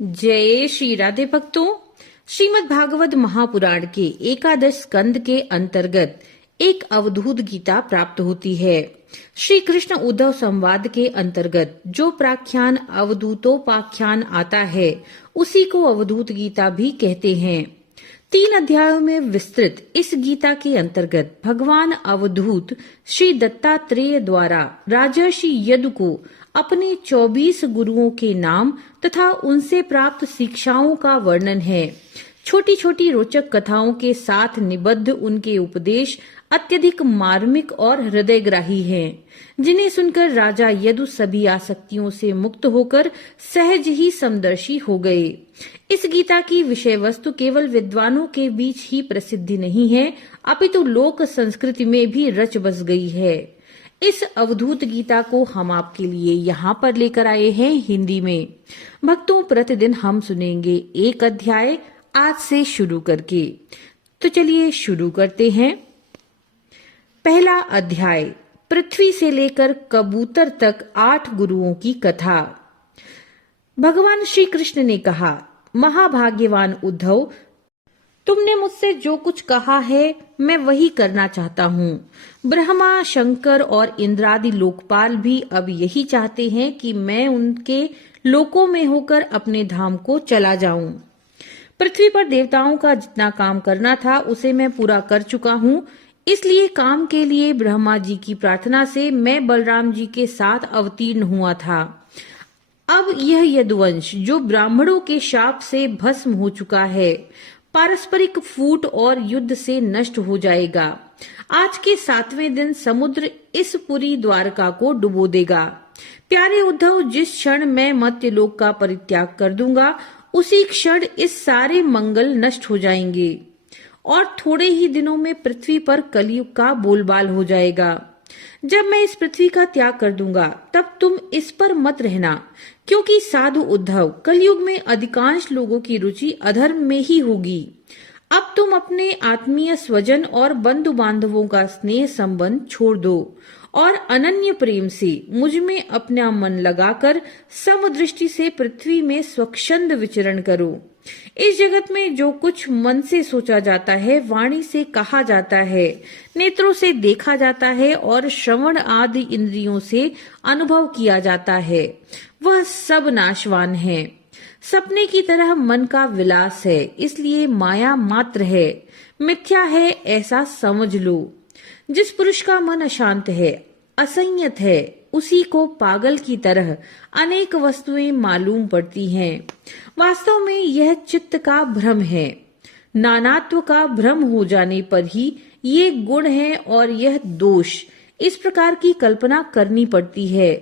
जय श्री राधे भक्तों। श्रीमद् भागवत महापुराण के एकादश स्कंद के अंतर्गत एक अवधूत गीता प्राप्त होती है। श्री कृष्ण उद्धव संवाद के अंतर्गत जो प्राख्यान अवधूतोपाख्यान आता है उसी को अवधूत गीता भी कहते हैं। 3 अध्यायों में विस्तृत इस गीता के अंतर्गत भगवान अवधूत श्री दत्तात्रेय द्वारा राजर्षि यदु को अपने 24 गुरुओं के नाम तथा उनसे प्राप्त शिक्षाओं का वर्णन है। छोटी छोटी रोचक कथाओं के साथ निबद्ध उनके उपदेश अत्यधिक मार्मिक और हृदयग्राही हैं, जिन्हें सुनकर राजा यदु सभी आसक्तियों से मुक्त होकर सहज ही समदर्शी हो गए। इस गीता की विषय वस्तु केवल विद्वानों के बीच ही प्रसिद्धि नहीं है, अपितु लोक संस्कृति में भी रच बस गई है। इस अवधूत गीता को हम आपके लिए यहाँ पर लेकर आए हैं हिंदी में। भक्तों, प्रतिदिन हम सुनेंगे एक अध्याय आज से शुरू करके। तो चलिए शुरू करते हैं। पहला अध्याय, पृथ्वी से लेकर कबूतर तक 8 गुरुओं की कथा। भगवान श्री कृष्ण ने कहा, महाभाग्यवान उद्धव, तुमने मुझसे जो कुछ कहा है मैं वही करना चाहता हूँ। ब्रह्मा, शंकर और इंद्रादि लोकपाल भी अब यही चाहते हैं कि मैं उनके लोकों में होकर अपने धाम को चला जाऊं। पृथ्वी पर देवताओं का जितना काम करना था उसे मैं पूरा कर चुका हूँ। इसलिए काम के लिए ब्रह्मा जी की प्रार्थना से मैं बलराम जी के साथ अवतीर्ण हुआ था। अब यह यदुवंश जो ब्राह्मणों के शाप से भस्म हो चुका है, पारस्परिक फूट और युद्ध से नष्ट हो जाएगा। आज के 7वें दिन समुद्र इस पुरी द्वारका को डुबो देगा। प्यारे उद्धव, जिस क्षण मैं मर्त्यलोक का परित्याग कर दूंगा उसी क्षण इस सारे मंगल नष्ट हो जाएंगे और थोड़े ही दिनों में पृथ्वी पर कलयुग का बोलबाल हो जाएगा। जब मैं इस पृथ्वी का त्याग कर दूंगा तब तुम इस पर मत रहना, क्योंकि साधु उद्धव, कलयुग में अधिकांश लोगों की रुचि अधर्म में ही होगी। अब तुम अपने आत्मीय स्वजन और बंधु बांधवों का स्नेह संबंध छोड़ दो और अनन्य प्रेम से मुझ में अपना मन लगाकर समदृष्टि से पृथ्वी में स्वच्छंद विचरण करो। इस जगत में जो कुछ मन से सोचा जाता है, वाणी से कहा जाता है, नेत्रों से देखा जाता है और श्रवण आदि इंद्रियों से अनुभव किया जाता है, वह सब नाशवान है। सपने की तरह मन का विलास है, इसलिए माया मात्र है, मिथ्या है, ऐसा समझ लो। जिस पुरुष का मन अशांत है, असंयत है, उसी को पागल की तरह अनेक वस्तुएं मालूम पड़ती हैं। वास्तव में यह चित्त का भ्रम है। नानात्व का भ्रम हो जाने पर ही ये गुण है और यह दोष, इस प्रकार की कल्पना करनी पड़ती है।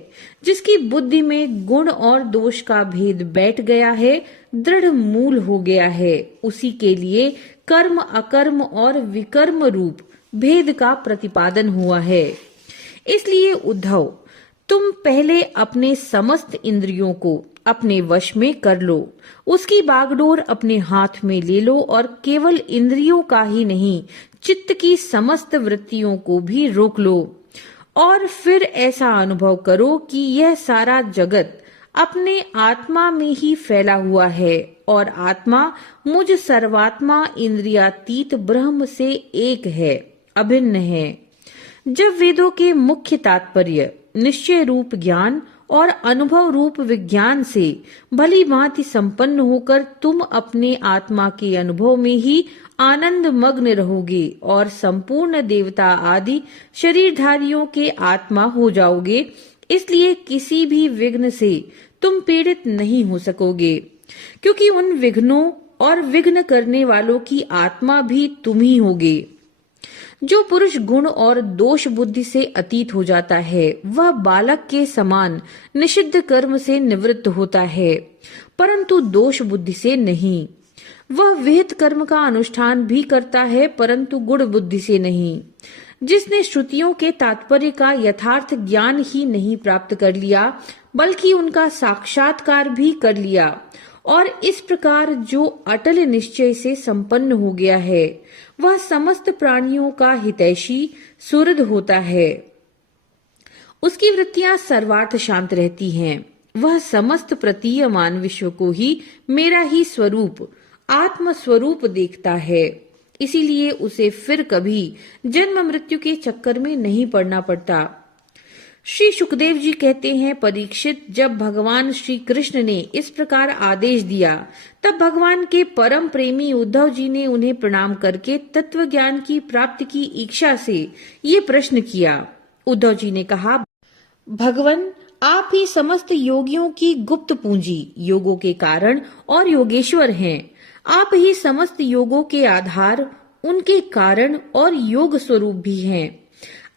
जिसकी बुद्धि में गुण और दोष का भेद बैठ गया है, दृढ़ मूल हो गया है, उसी के लिए कर्म, अकर्म और विकर्म रूप भेद का प्रतिपादन हुआ है। इसलिए उद्धव, तुम पहले अपने समस्त इंद्रियों को अपने वश में कर लो, उसकी बागडोर अपने हाथ में ले लो और केवल इंद्रियों का ही नहीं, चित्त की समस्त वृत्तियों को भी रोक लो। और फिर ऐसा अनुभव करो कि यह सारा जगत अपने आत्मा में ही फैला हुआ है और आत्मा मुझ सर्वात्मा इंद्रियातीत ब्रह्म से एक है, अभिन्न है। जब वेदों के मुख्य तात्पर्य निश्चय रूप ज्ञान और अनुभव रूप विज्ञान से भली भांति संपन्न होकर तुम अपने आत्मा के अनुभव में ही आनंद मग्न रहोगे और संपूर्ण देवता आदि शरीरधारियों के आत्मा हो जाओगे, इसलिए किसी भी विघ्न से तुम पीड़ित नहीं हो सकोगे, क्योंकि उन विघ्नों और विघ्न करने वालों की आत्मा भी तुम ही होगे। जो पुरुष गुण और दोष बुद्धि से अतीत हो जाता है, वह बालक के समान निषिद्ध कर्म से निवृत्त होता है, परंतु दोष बुद्धि से नहीं। वह विहित कर्म का अनुष्ठान भी करता है, परंतु गुण बुद्धि से नहीं। जिसने श्रुतियों के तात्पर्य का यथार्थ ज्ञान ही नहीं प्राप्त कर लिया, बल्कि उनका साक्षात्कार भी कर लिया, और इस प्रकार जो अटल निश्चय से संपन्न हो गया है, वह समस्त प्राणियों का हितैषी सुहृद होता है। उसकी वृत्तियां सर्वार्थ शांत रहती हैं वह समस्त प्रतीयमान विश्व को ही मेरा ही स्वरूप, आत्म स्वरूप देखता है। इसीलिए उसे फिर कभी जन्म मृत्यु के चक्कर में नहीं पड़ना पड़ता। श्री सुखदेव जी कहते हैं, परीक्षित, जब भगवान श्री कृष्ण ने इस प्रकार आदेश दिया, तब भगवान के परम प्रेमी उद्धव जी ने उन्हें प्रणाम करके तत्व ज्ञान की प्राप्ति की इच्छा से ये प्रश्न किया। उद्धव जी ने कहा, भगवान, आप ही समस्त योगियों की गुप्त पूंजी, योगों के कारण और योगेश्वर हैं। आप ही समस्त योगों के आधार, उनके कारण और योग स्वरूप भी हैं।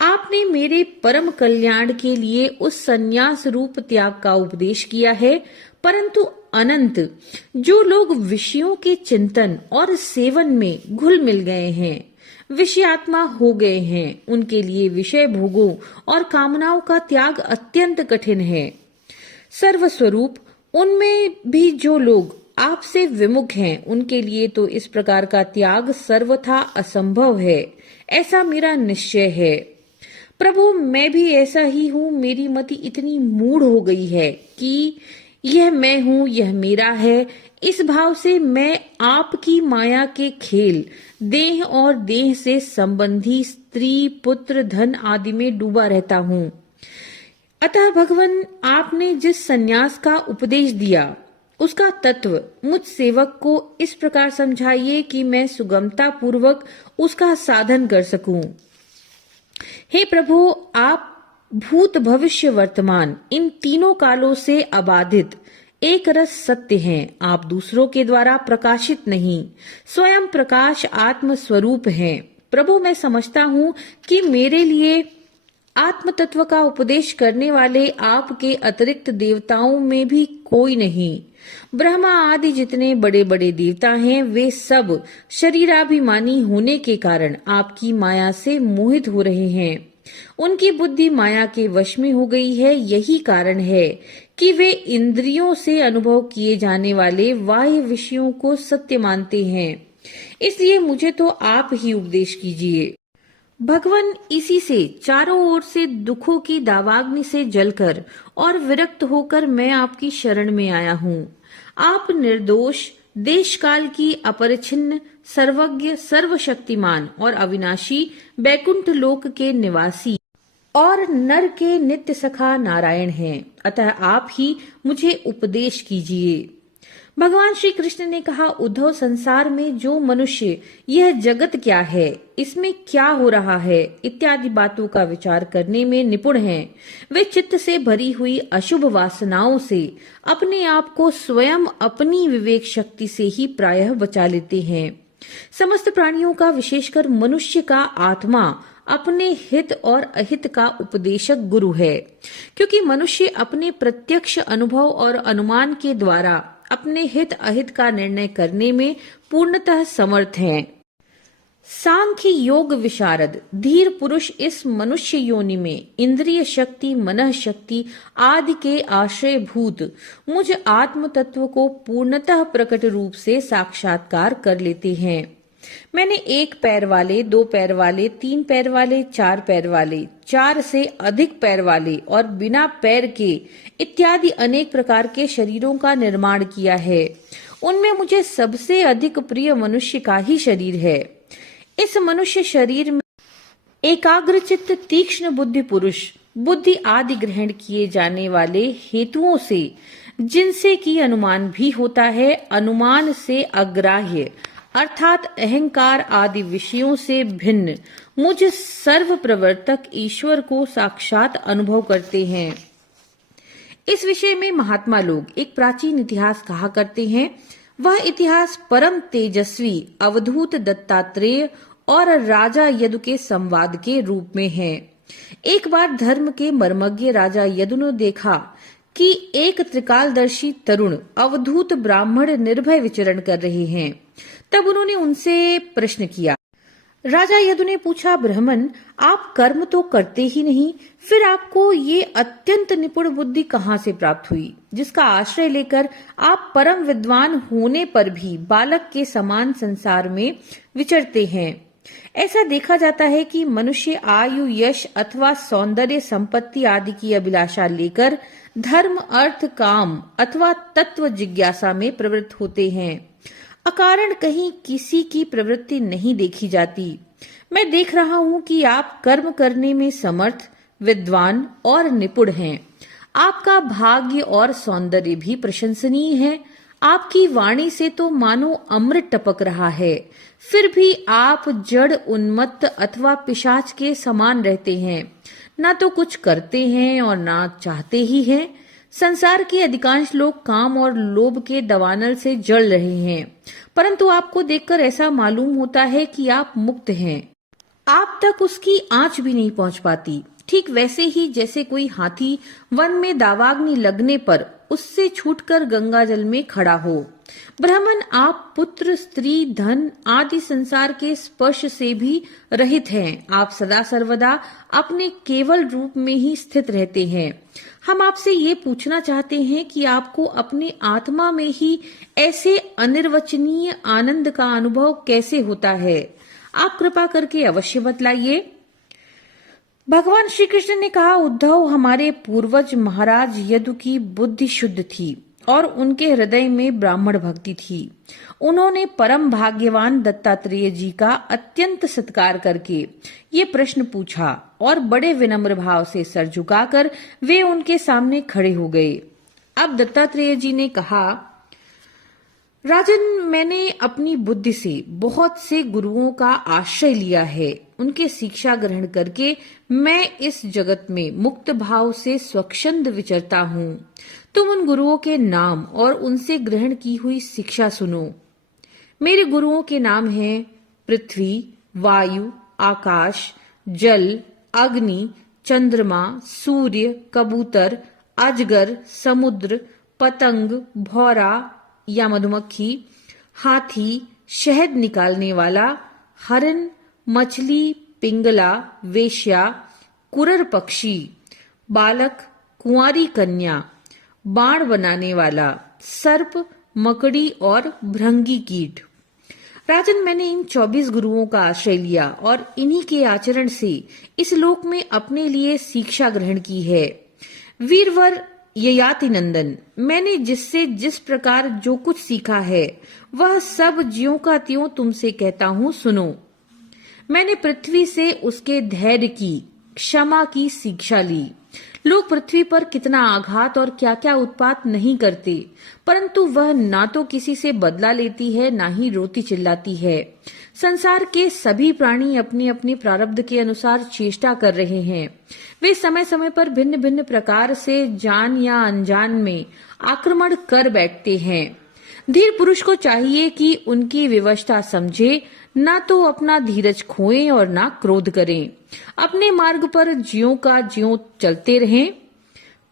आपने मेरे परम कल्याण के लिए उस संन्यास रूप त्याग का उपदेश किया है, परंतु अनंत जो लोग विषयों के चिंतन और सेवन में घुल मिल गए हैं, विषयात्मा हो गए हैं, उनके लिए विषय भोगों और कामनाओं का त्याग अत्यंत कठिन है। सर्वस्वरूप उनमें भी जो लोग आपसे विमुख हैं, उनके लिए तो इस प्रकार का त्याग सर्वथा असंभव है, ऐसा मेरा निश्चय है। प्रभु, मैं भी ऐसा ही हूँ। मेरी मति इतनी मूढ़ हो गई है कि यह मैं हूँ, यह मेरा है। इस भाव से मैं आपकी माया के खेल, देह और देह से संबंधी स्त्री, पुत्र, धन आदि में डूबा रहता हूँ। अतः भगवान, आपने जिस सन्यास का उपदेश दिया, उसका तत्व मुझ सेवक को इस प्रकार समझाइए कि मैं सुगमता पूर्वक उसका साधन कर सकूं। हे प्रभु, आप भूत, भविष्य, वर्तमान इन तीनों कालों से अबाधित एक रस सत्य हैं। आप दूसरों के द्वारा प्रकाशित नहीं, स्वयं प्रकाश आत्म स्वरूप हैं। प्रभु, मैं समझता हूँ कि मेरे लिए आत्म तत्व का उपदेश करने वाले आपके अतिरिक्त देवताओं में भी कोई नहीं। ब्रह्मा आदि जितने बड़े बड़े देवता हैं, वे सब शरीराभिमानी होने के कारण आपकी माया से मोहित हो रहे हैं। उनकी बुद्धि माया के वश में हो गई है। यही कारण है कि वे इंद्रियों से अनुभव किए जाने वाले बाह्य विषयों को सत्य मानते हैं। इसलिए मुझे तो आप ही उपदेश कीजिए। भगवान, इसी से चारों ओर से दुखों की दावाग्नि से जलकर और विरक्त होकर मैं आपकी शरण में आया हूँ। आप निर्दोष, देश काल की अपरिछिन्न, सर्वज्ञ, सर्वशक्तिमान और अविनाशी बैकुंठ लोक के निवासी और नर के नित्य सखा नारायण हैं। अतः आप ही मुझे उपदेश कीजिए। भगवान श्री कृष्ण ने कहा, उद्धव, संसार में जो मनुष्य यह जगत क्या है, इसमें क्या हो रहा है इत्यादि बातों का विचार करने में निपुण हैं, वे चित्त से भरी हुई अशुभ वासनाओं से अपने आप को स्वयं अपनी विवेक शक्ति से ही प्रायः बचा लेते हैं। समस्त प्राणियों का, विशेषकर मनुष्य का आत्मा अपने हित और अहित का उपदेशक गुरु है, क्योंकि मनुष्य अपने प्रत्यक्ष अनुभव और अनुमान के द्वारा अपने हित अहित का निर्णय करने में पूर्णतः समर्थ हैं। सांख्य योग विशारद धीर पुरुष इस मनुष्य योनि में इंद्रिय शक्ति, मन शक्ति आदि के आश्रय भूत मुझ आत्म तत्व को पूर्णतः प्रकट रूप से साक्षात्कार कर लेते हैं। मैंने एक पैर वाले, दो पैर वाले, तीन पैर वाले, चार पैर वाले, चार से अधिक पैर वाले और बिना पैर के इत्यादि अनेक प्रकार के शरीरों का निर्माण किया है। उनमें मुझे सबसे अधिक प्रिय मनुष्य का ही शरीर है। इस मनुष्य शरीर में एकाग्रचित्त, तीक्ष्ण बुद्धि पुरुष, बुद्धि आदि ग्रहण किए जाने वाले हेतुओं से, जिनसे की अनुमान भी होता है, अनुमान से अग्राह्य अर्थात अहंकार आदि विषयों से भिन्न मुझ सर्व प्रवर्तक ईश्वर को साक्षात अनुभव करते हैं। इस विषय में महात्मा लोग एक प्राचीन इतिहास कहा करते हैं। वह इतिहास परम तेजस्वी अवधूत दत्तात्रेय और राजा यदु के संवाद के रूप में है। एक बार धर्म के मर्मज्ञ राजा यदु ने देखा कि एक त्रिकालदर्शी तरुण अवधूत ब्राह्मण निर्भय विचरण कर रहे हैं। तब उन्होंने उनसे प्रश्न किया। राजा यदु ने पूछा, ब्राह्मण, आप कर्म तो करते ही नहीं, फिर आपको ये अत्यंत निपुण बुद्धि कहाँ से प्राप्त हुई, जिसका आश्रय लेकर आप परम विद्वान होने पर भी बालक के समान संसार में विचरते हैं? ऐसा देखा जाता है कि मनुष्य आयु, यश अथवा सौंदर्य, संपत्ति आदि की अभिलाषा लेकर धर्म, अर्थ, काम अथवा तत्व जिज्ञासा में प्रवृत्त होते हैं। अकारण कहीं किसी की प्रवृत्ति नहीं देखी जाती। मैं देख रहा हूं कि आप कर्म करने में समर्थ, विद्वान और निपुण हैं। आपका भाग्य और सौंदर्य भी प्रशंसनीय है। आपकी वाणी से तो मानो अमृत टपक रहा है। फिर भी आप जड़, उन्मत्त अथवा पिशाच के समान रहते हैं। ना तो कुछ करते हैं और ना चाहते ही हैं। संसार के अधिकांश लोग काम और लोभ के दवानल से जल रहे हैं, परंतु आपको देखकर ऐसा मालूम होता है कि आप मुक्त हैं। आप तक उसकी आंच भी नहीं पहुंच पाती। ठीक वैसे ही जैसे कोई हाथी वन में दावाग्नि लगने पर उससे छूटकर गंगा जल में खड़ा हो। ब्राह्मण, आप पुत्र, स्त्री, धन आदि संसार के स्पर्श से भी रहित हैं। आप सदा सर्वदा अपने केवल रूप में ही स्थित रहते हैं। हम आपसे ये पूछना चाहते हैं कि आपको अपने आत्मा में ही ऐसे अनिर्वचनीय आनंद का अनुभव कैसे होता है? आप कृपा करके अवश्य बतलाइए। भगवान श्री कृष्ण ने कहा, उद्धव, हमारे पूर्वज महाराज यदु की बुद्धि शुद्ध थी और उनके हृदय में ब्राह्मण भक्ति थी। उन्होंने परम भाग्यवान दत्तात्रेय जी का अत्यंत सत्कार करके ये प्रश्न पूछा और बड़े विनम्र भाव से सर झुकाकर वे उनके सामने खड़े हो गए। अब दत्तात्रेय जी ने कहा, राजन, मैंने अपनी बुद्धि से बहुत से गुरुओं का आश्रय लिया है। उनके शिक्षा ग्रहण करके मैं इस जगत में मुक्त भाव से स्वच्छंद विचरता हूँ। तुम उन गुरुओं के नाम और उनसे ग्रहण की हुई शिक्षा सुनो। मेरे गुरुओं के नाम हैं पृथ्वी, वायु, आकाश, जल, अग्नि, चंद्रमा, सूर्य, कबूतर, अजगर, समुद्र, पतंग, भौरा या मधुमक्खी, हाथी, शहद निकालने वाला, हरण, मछली, पिंगला, वेश्या, कुरर पक्षी, बालक, कुंवारी कन्या, बाण बनाने वाला, सर्प, मकड़ी और भृंगी कीट। राजन, मैंने इन 24 गुरुओं का आश्रय लिया और इन्हीं के आचरण से इस लोक में अपने लिए शिक्षा ग्रहण की है। वीरवर ययाति नंदन, मैंने जिससे जिस प्रकार जो कुछ सीखा है वह सब ज्यों का त्यों तुमसे कहता हूँ, सुनो। मैंने पृथ्वी से उसके धैर्य की, क्षमा की शिक्षा ली। लोग पृथ्वी पर कितना आघात और क्या क्या उत्पात नहीं करते, परंतु वह ना तो किसी से बदला लेती है, ना ही रोती चिल्लाती है। संसार के सभी प्राणी अपने अपने प्रारब्ध के अनुसार चेष्टा कर रहे हैं। वे समय समय पर भिन्न भिन्न प्रकार से जान या अनजान में आक्रमण कर बैठते हैं। धीर पुरुष को चाहिए कि उनकी विवशता समझे, ना तो अपना धीरज खोएं और ना क्रोध करें। अपने मार्ग पर ज्यों का ज्यों चलते रहें।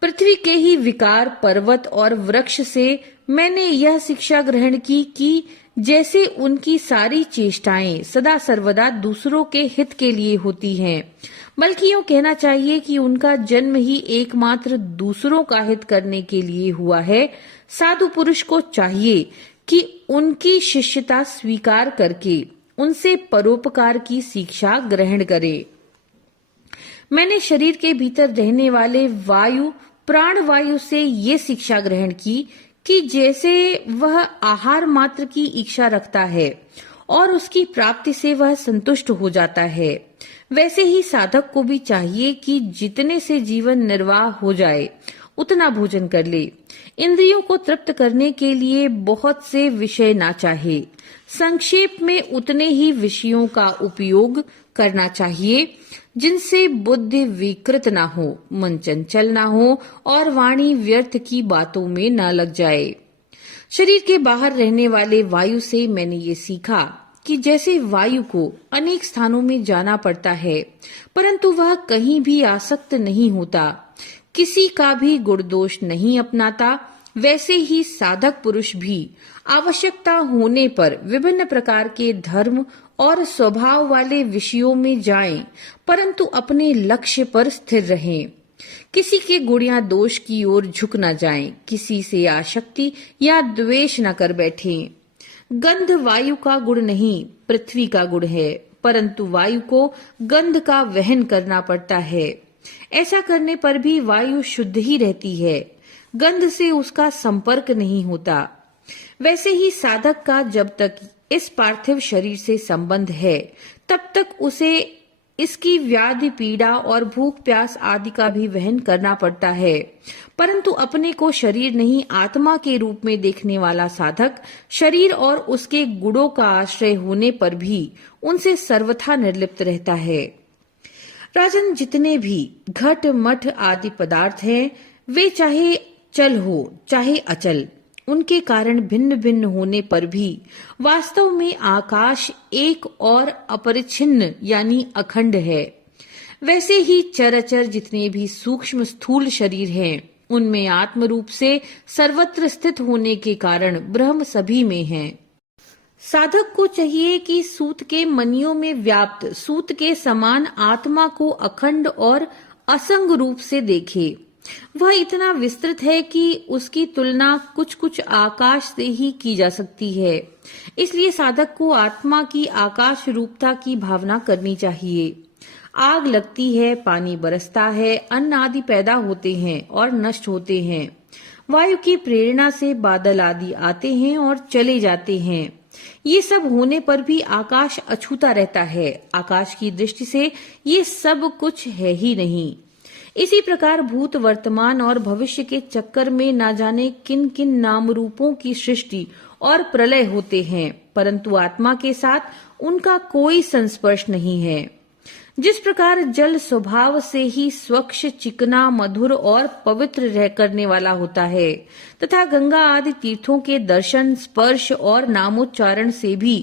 पृथ्वी के ही विकार, पर्वत और वृक्ष से मैंने यह शिक्षा ग्रहण की कि जैसे उनकी सारी चेष्टाएं सदा सर्वदा दूसरों के हित के लिए होती हैं, बल्कि यूं कहना चाहिए कि उनका जन्म ही एकमात्र दूसरों का हित करने के लिए हुआ है। साधु पुरुष को चाहिए कि उनकी शिष्यता स्वीकार करके उनसे परोपकार की शिक्षा ग्रहण करे। मैंने शरीर के भीतर रहने वाले वायु, प्राण वायु से ये शिक्षा ग्रहण की कि जैसे वह आहार मात्र की इच्छा रखता है और उसकी प्राप्ति से वह संतुष्ट हो जाता है, वैसे ही साधक को भी चाहिए कि जितने से जीवन निर्वाह हो जाए उतना भोजन कर ले। इंद्रियों को तृप्त करने के लिए बहुत से विषय ना चाहे। संक्षेप में उतने ही विषयों का उपयोग करना चाहिए जिनसे बुद्धि विकृत ना हो, मन चंचल ना हो और वाणी व्यर्थ की बातों में ना लग जाए। शरीर के बाहर रहने वाले वायु से मैंने ये सीखा कि जैसे वायु को अनेक स्थानों में जाना पड़ता है, परंतु वह कहीं भी आसक्त नहीं होता, किसी का भी गुण दोष नहीं अपनाता, वैसे ही साधक पुरुष भी आवश्यकता होने पर विभिन्न प्रकार के धर्म और स्वभाव वाले विषयों में जाएं, परंतु अपने लक्ष्य पर स्थिर रहें। किसी के गुण या दोष की ओर झुक न जाएं, किसी से आसक्ति या द्वेष न कर बैठें। गंध वायु का गुण नहीं, पृथ्वी का गुण है। परंतु वायु को गंध का वहन करना पड़ता है। ऐसा करने पर भी वायु शुद्ध ही रहती है, गंध से उसका संपर्क नहीं होता। वैसे ही साधक का जब तक इस पार्थिव शरीर से संबंध है, तब तक उसे इसकी व्याधि, पीड़ा और भूख प्यास आदि का भी वहन करना पड़ता है। परंतु अपने को शरीर नहीं आत्मा के रूप में देखने वाला साधक शरीर और उसके गुणों का आश्रय होने पर भी उनसे सर्वथा निर्लिप्त रहता है। राजन, जितने भी घट मठ आदि पदार्थ हैं, वे चाहे चल हो चाहे अचल, उनके कारण भिन्न भिन्न होने पर भी वास्तव में आकाश एक और अपरिच्छिन्न यानी अखंड है। वैसे ही चराचर जितने भी सूक्ष्म स्थूल शरीर हैं, उनमें आत्म रूप से सर्वत्र स्थित होने के कारण ब्रह्म सभी में है। साधक को चाहिए कि सूत के मनियों में व्याप्त सूत के समान आत्मा को अखंड और असंग रूप से देखे। वह इतना विस्तृत है कि उसकी तुलना कुछ कुछ आकाश से ही की जा सकती है। इसलिए साधक को आत्मा की आकाश रूपता की भावना करनी चाहिए। आग लगती है, पानी बरसता है, अन्न आदि पैदा होते हैं और नष्ट होते हैं। वायु की प्रेरणा से बादल आदि आते हैं और चले जाते हैं। ये सब होने पर भी आकाश अछूता रहता है। आकाश की दृष्टि से ये सब कुछ है ही नहीं। इसी प्रकार भूत, वर्तमान और भविष्य के चक्कर में ना जाने किन किन नाम रूपों की सृष्टि और प्रलय होते हैं, परंतु आत्मा के साथ उनका कोई संस्पर्श नहीं है। जिस प्रकार जल स्वभाव से ही स्वच्छ, चिकना, मधुर और पवित्र रह करने वाला होता है, तथा गंगा आदि तीर्थों के दर्शन, स्पर्श और नामोच्चारण से भी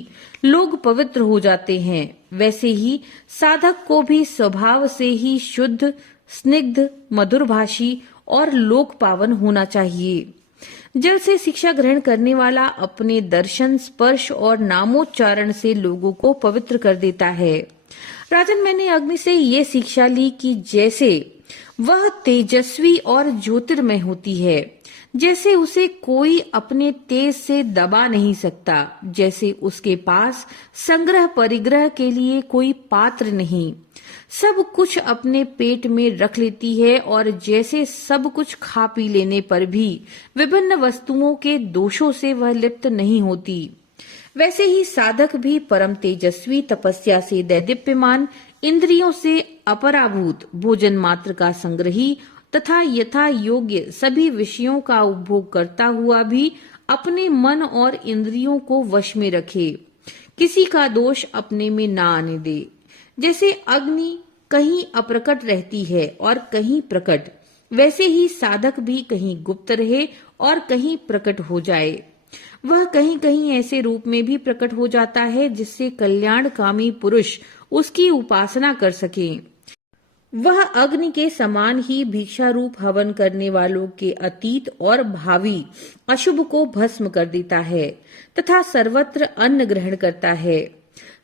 लोग पवित्र हो जाते हैं, वैसे ही साधक को भी स्वभाव से ही शुद्ध, स्निग्ध, मधुरभाषी और लोक पावन होना चाहिए। जल से शिक्षा ग्रहण करने वाला अपने दर्शन, स्पर्श और नामोच्चारण से लोगों को पवित्र कर देता है। राजन, मैंने अग्नि से ये शिक्षा ली कि जैसे वह तेजस्वी और ज्योतिर्मय होती है, जैसे उसे कोई अपने तेज से दबा नहीं सकता, जैसे उसके पास संग्रह परिग्रह के लिए कोई पात्र नहीं, सब कुछ अपने पेट में रख लेती है, और जैसे सब कुछ खा पी लेने पर भी विभिन्न वस्तुओं के दोषों से वह लिप्त नहीं होती, वैसे ही साधक भी परम तेजस्वी, तपस्या से दैदीप्यमान, इंद्रियों से अपराभूत, भोजन मात्र का संग्रही तथा यथा योग्य सभी विषयों का उपभोग करता हुआ भी अपने मन और इंद्रियों को वश में रखे, किसी का दोष अपने में ना आने दे। जैसे अग्नि कहीं अप्रकट रहती है और कहीं प्रकट, वैसे ही साधक भी कहीं गुप्त रहे और कहीं प्रकट हो जाए। वह कहीं कहीं ऐसे रूप में भी प्रकट हो जाता है जिससे कल्याणकामी पुरुष उसकी उपासना कर सके। वह अग्नि के समान ही भिक्षा रूप हवन करने वालों के अतीत और भावी अशुभ को भस्म कर देता है तथा सर्वत्र अन्न ग्रहण करता है।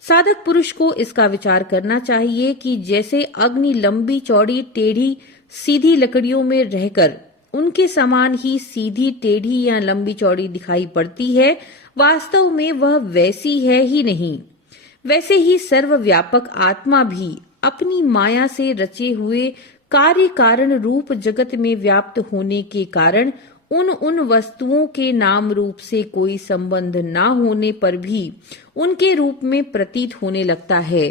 साधक पुरुष को इसका विचार करना चाहिए कि जैसे अग्नि लंबी चौड़ी टेढ़ी सीधी लकड़ियों में रहकर उनके समान ही सीधी टेढ़ी या लंबी चौड़ी दिखाई पड़ती है, वास्तव में वह वैसी है ही नहीं। वैसे ही सर्वव्यापक आत्मा भी अपनी माया से रचे हुए कार्य कारण रूप जगत में व्याप्त होने के कारण उन वस्तुओं के नाम रूप से कोई संबंध ना होने पर भी उनके रूप में प्रतीत होने लगता है।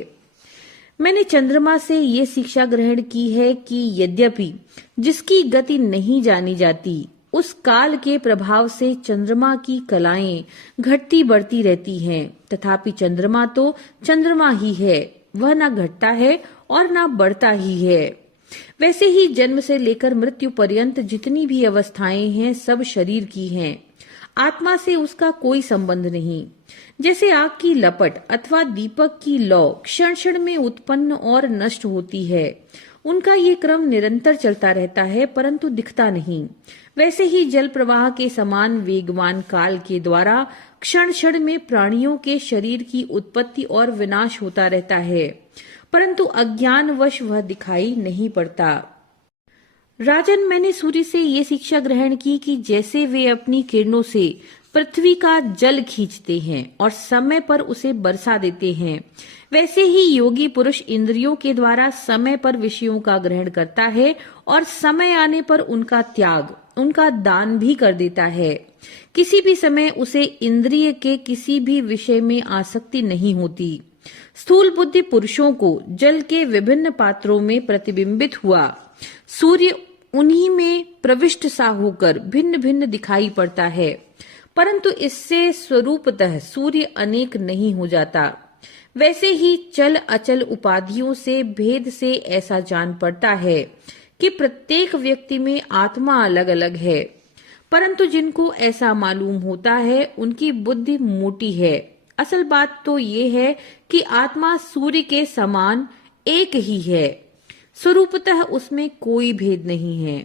मैंने चंद्रमा से ये शिक्षा ग्रहण की है कि यद्यपि जिसकी गति नहीं जानी जाती, उस काल के प्रभाव से चंद्रमा की कलाएं घटती बढ़ती रहती हैं, तथापि चंद्रमा तो चंद्रमा ही है, वह ना घटता है और ना बढ़ता ही है। वैसे ही जन्म से लेकर मृत्यु पर्यंत जितनी भी अवस्थाएं हैं, सब शरीर की हैं, आत्मा से उसका कोई संबंध नहीं। जैसे आग की लपट अथवा दीपक की लौ क्षण क्षण में उत्पन्न और नष्ट होती है, उनका ये क्रम निरंतर चलता रहता है परंतु दिखता नहीं, वैसे ही जल प्रवाह के समान वेगवान काल के द्वारा क्षण क्षण में प्राणियों के शरीर की उत्पत्ति और विनाश होता रहता है, परंतु अज्ञानवश वह दिखाई नहीं पड़ता। राजन, मैंने सूर्य से ये शिक्षा ग्रहण की कि जैसे वे अपनी किरणों से पृथ्वी का जल खींचते हैं और समय पर उसे बरसा देते हैं, वैसे ही योगी पुरुष इंद्रियों के द्वारा समय पर विषयों का ग्रहण करता है और समय आने पर उनका त्याग, उनका दान भी कर देता है। किसी भी समय उसे इंद्रिय के किसी भी विषय में आसक्ति नहीं होती। स्थूल बुद्धि पुरुषों को जल के विभिन्न पात्रों में प्रतिबिंबित हुआ सूर्य उन्हीं में प्रविष्ट सा होकर भिन्न भिन्न दिखाई पड़ता है, परंतु इससे स्वरूपतः सूर्य अनेक नहीं हो जाता। वैसे ही चल अचल उपाधियों से भेद से ऐसा जान पड़ता है कि प्रत्येक व्यक्ति में आत्मा अलग अलग है, परंतु जिनको ऐसा मालूम होता है उनकी बुद्धि मोटी है। असल बात तो ये है कि आत्मा सूर्य के समान एक ही है, स्वरूपतः उसमें कोई भेद नहीं है।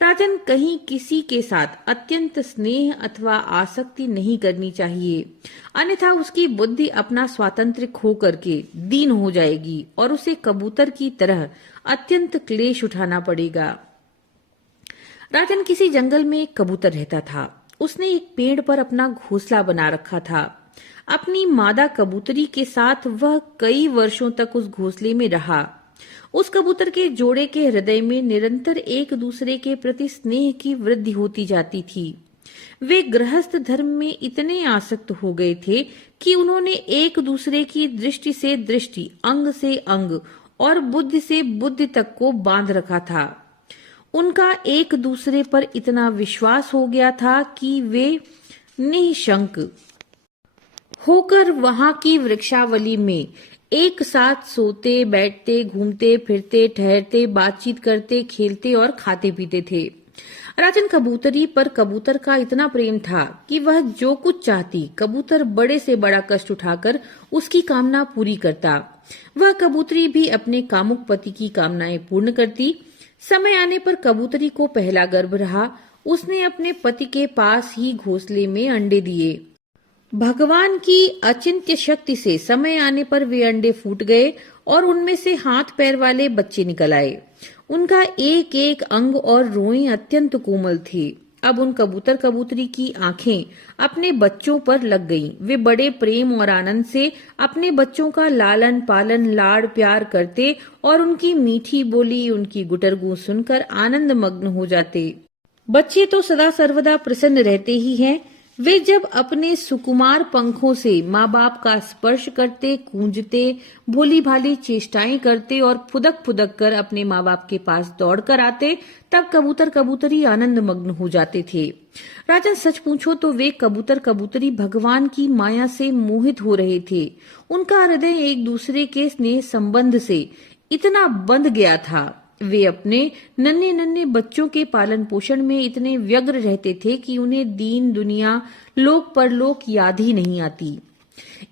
राजन, कहीं किसी के साथ अत्यंत स्नेह अथवा आसक्ति नहीं करनी चाहिए, अन्यथा उसकी बुद्धि अपना स्वातंत्र्य खो करके दीन हो जाएगी और उसे कबूतर की तरह अत्यंत क्लेश उठाना पड़ेगा। राजन, किसी जंगल में एक कबूतर रहता था। उसने एक पेड़ पर अपना घोंसला बना रखा था। अपनी मादा कबूतरी के साथ वह कई वर्षों तक उस घोंसले में रहा। उस कबूतर के जोड़े के हृदय में निरंतर एक दूसरे के प्रति स्नेह की वृद्धि होती जाती थी। वे गृहस्थ धर्म में इतने आसक्त हो गए थे कि उन्होंने एक दूसरे की दृष्टि से दृष्टि, अंग से अंग और बुद्धि से बुद्धि तक को बांध रखा था। उनका एक दूसरे पर इतना विश्वास हो गया था कि वे निशंक होकर वहां की वृक्षावली में एक साथ सोते, बैठते, घूमते फिरते, ठहरते, बातचीत करते, खेलते और खाते पीते थे। राजन, कबूतरी पर कबूतर का इतना प्रेम था कि वह जो कुछ चाहती, कबूतर बड़े से बड़ा कष्ट उठाकर उसकी कामना पूरी करता। वह कबूतरी भी अपने कामुक पति की कामनाएं पूर्ण करती। समय आने पर कबूतरी को पहला गर्भ रहा। उसने अपने पति के पास ही घोंसले में अंडे दिए। भगवान की अचिंत्य शक्ति से समय आने पर वे अंडे फूट गए और उनमें से हाथ पैर वाले बच्चे निकल आए। उनका एक एक अंग और रोएं अत्यंत कोमल थे। अब उन कबूतर कबूतरी की आंखें अपने बच्चों पर लग गईं। वे बड़े प्रेम और आनंद से अपने बच्चों का लालन पालन, लाड़ प्यार करते और उनकी मीठी बोली, उनकी गुटरगू सुनकर आनंद मग्न हो जाते। बच्चे तो सदा सर्वदा प्रसन्न रहते ही हैं। वे जब अपने सुकुमार पंखों से माँ बाप का स्पर्श करते, कूंजते, भोली भाली चेष्टाएं करते और फुदक फुदक कर अपने माँ बाप के पास दौड़ कर आते, तब कबूतर कबूतरी आनंद मग्न हो जाते थे। राजन, सच पूछो तो वे कबूतर कबूतरी भगवान की माया से मोहित हो रहे थे। उनका हृदय एक दूसरे के स्नेह संबंध से इतना बंध गया था। वे अपने नन्हे नन्हे बच्चों के पालन पोषण में इतने व्यग्र रहते थे कि उन्हें दीन दुनिया, लोक परलोक याद ही नहीं आती।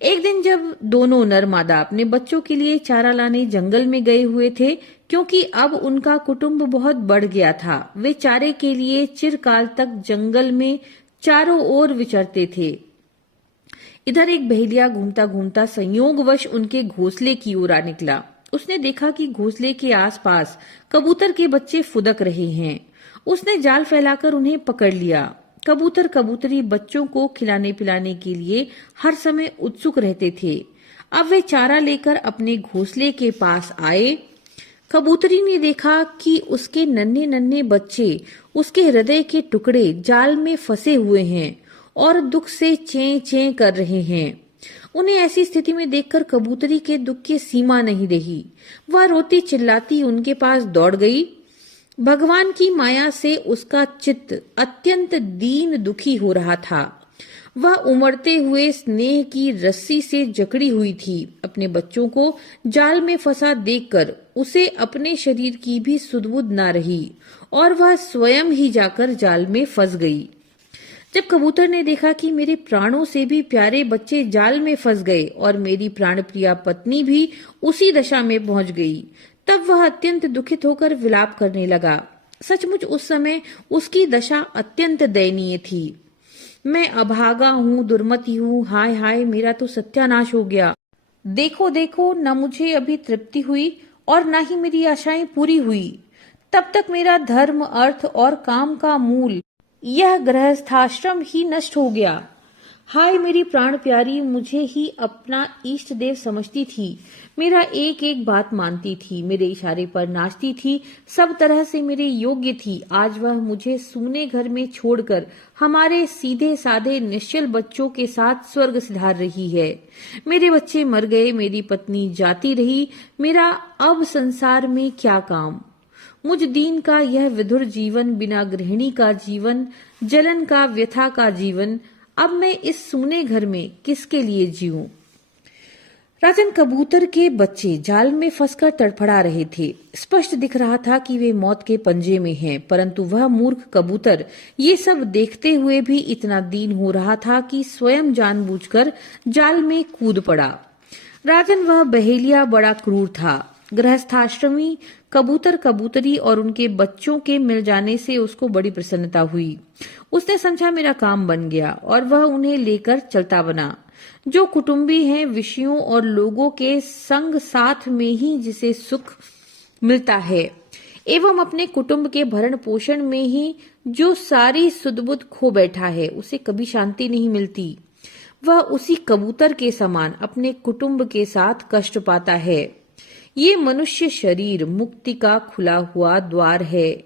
एक दिन जब दोनों नर मादा अपने बच्चों के लिए चारा लाने जंगल में गए हुए थे, क्योंकि अब उनका कुटुंब बहुत बढ़ गया था, वे चारे के लिए चिरकाल तक जंगल में चारों ओर विचरते थे। इधर एक बहेलिया घूमता घूमता संयोगवश उनके घोंसले की ओर आ निकला। उसने देखा कि घोंसले के आसपास कबूतर के बच्चे फुदक रहे हैं। उसने जाल फैलाकर उन्हें पकड़ लिया। कबूतर कबूतरी बच्चों को खिलाने पिलाने के लिए हर समय उत्सुक रहते थे। अब वे चारा लेकर अपने घोंसले के पास आए। कबूतरी ने देखा कि उसके नन्हे नन्हे बच्चे, उसके हृदय के टुकड़े जाल में फंसे हुए हैं और दुख से चें चें कर रहे हैं। उन्हें ऐसी स्थिति में देखकर कबूतरी के दुख की सीमा नहीं रही। वह रोती चिल्लाती उनके पास दौड़ गई। भगवान की माया से उसका चित्त अत्यंत दीन दुखी हो रहा था। वह उमड़ते हुए स्नेह की रस्सी से जकड़ी हुई थी। अपने बच्चों को जाल में फंसा देखकर उसे अपने शरीर की भी सुध-बुध न रही और वह स्वयं ही जाकर जाल में फंस गई। जब कबूतर ने देखा कि मेरे प्राणों से भी प्यारे बच्चे जाल में फंस गए और मेरी प्राणप्रिया पत्नी भी उसी दशा में पहुंच गई, तब वह अत्यंत दुखित होकर विलाप करने लगा। सचमुच उस समय उसकी दशा अत्यंत दयनीय थी। मैं अभागा हूँ, दुर्मति हूँ, हाय हाय मेरा तो सत्यानाश हो गया। देखो देखो, न मुझे अभी तृप्ति हुई और न ही मेरी आशाएं पूरी हुई। तब तक मेरा धर्म, अर्थ और काम का मूल यह गृहस्थाश्रम ही नष्ट हो गया। हाय मेरी प्राण प्यारी, मुझे ही अपना इष्ट देव समझती थी, मेरा एक एक बात मानती थी, मेरे इशारे पर नाचती थी, सब तरह से मेरे योग्य थी। आज वह मुझे सूने घर में छोड़कर हमारे सीधे साधे निश्चल बच्चों के साथ स्वर्ग सिधार रही है। मेरे बच्चे मर गए, मेरी पत्नी जाती रही, मेरा अब संसार में क्या काम। मुझ दीन का यह विधुर जीवन, बिना गृहिणी का जीवन, जलन का व्यथा का जीवन, अब मैं इस सूने घर में किसके लिए जीऊं। राजन, कबूतर के बच्चे जाल में फंसकर तड़फड़ा रहे थे। स्पष्ट दिख रहा था कि वे मौत के पंजे में हैं, परंतु वह मूर्ख कबूतर ये सब देखते हुए भी इतना दीन हो रहा था कि स्वयं जानबूझकर जाल में कूद पड़ा। राजन, वह बहेलिया बड़ा क्रूर था। गृहस्थाश्रमी कबूतर कबूतरी और उनके बच्चों के मिल जाने से उसको बड़ी प्रसन्नता हुई। उसने समझा मेरा काम बन गया और वह उन्हें लेकर चलता बना। जो कुटुंबी हैं, विषयों और लोगों के संग साथ में ही जिसे सुख मिलता है, एवं अपने कुटुंब के भरण पोषण में ही जो सारी सुध-बुध खो बैठा है, उसे कभी शांति नहीं मिलती। वह उसी कबूतर के समान अपने कुटुंब के साथ कष्ट पाता है। ये मनुष्य शरीर मुक्ति का खुला हुआ द्वार है।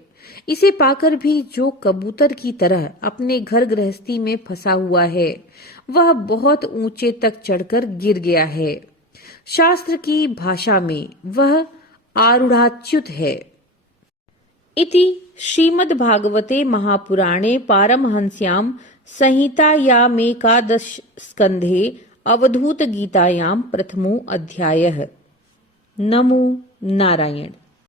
इसे पाकर भी जो कबूतर की तरह अपने घर गृहस्थी में फंसा हुआ है, वह बहुत ऊंचे तक चढ़कर गिर गया है। शास्त्र की भाषा में वह आरूढ़ाच्युत है। इति श्रीमद्भागवते महापुराणे पारमहंस्यां संहितायामेकादश स्कंधे अवधूत गीतायां प्रथमो अध्यायः। नमो नारायण।